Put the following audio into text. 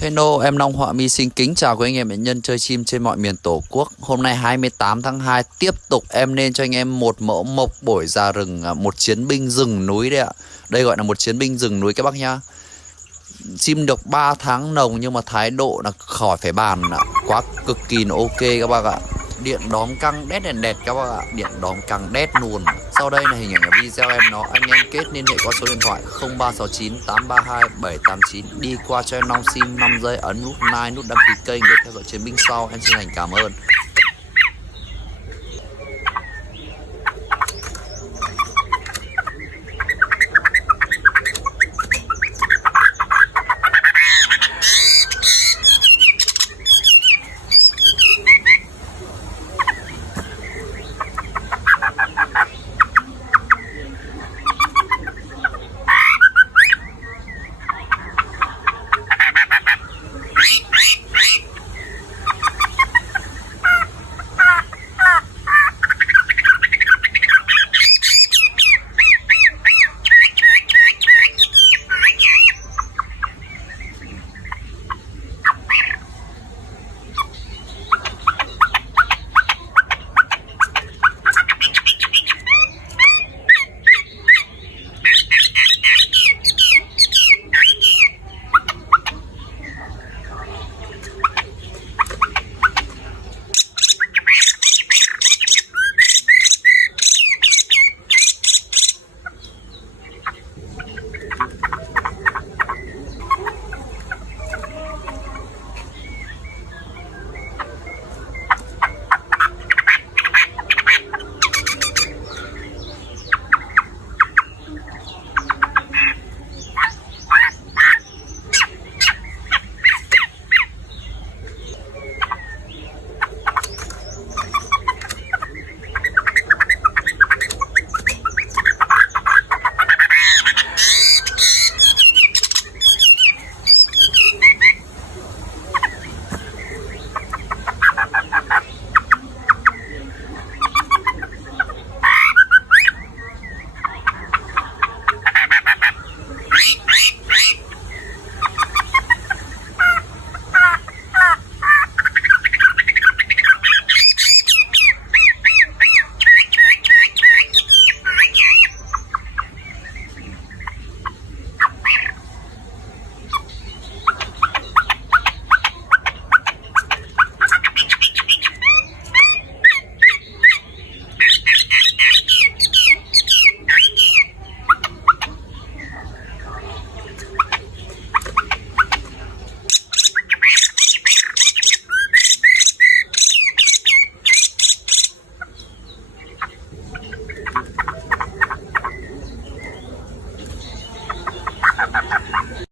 Hello, em Long Họa Mi xin kính chào quý anh em bệnh nhân chơi chim trên mọi miền Tổ quốc. Hôm nay 28 tháng 2 tiếp tục em lên cho anh em một mẫu mộc bổi già rừng, một chiến binh rừng núi đấy ạ. Đây gọi là một chiến binh rừng núi các bác nhá. Chim được 3 tháng nồng nhưng mà thái độ là khỏi phải bàn ạ. Quá cực kỳ là ok các bác ạ. Điện đóm căng đét đèn đẹp các bác ạ. Điện đóm căng đét luôn. Sau đây là hình ảnh ở video em nó. Anh em kết liên hệ qua số điện thoại 0369 832 789. Đi qua cho em Long sim 5 giây, ấn nút like, nút đăng ký kênh để theo dõi chiến binh sau. Em xin thành cảm ơn.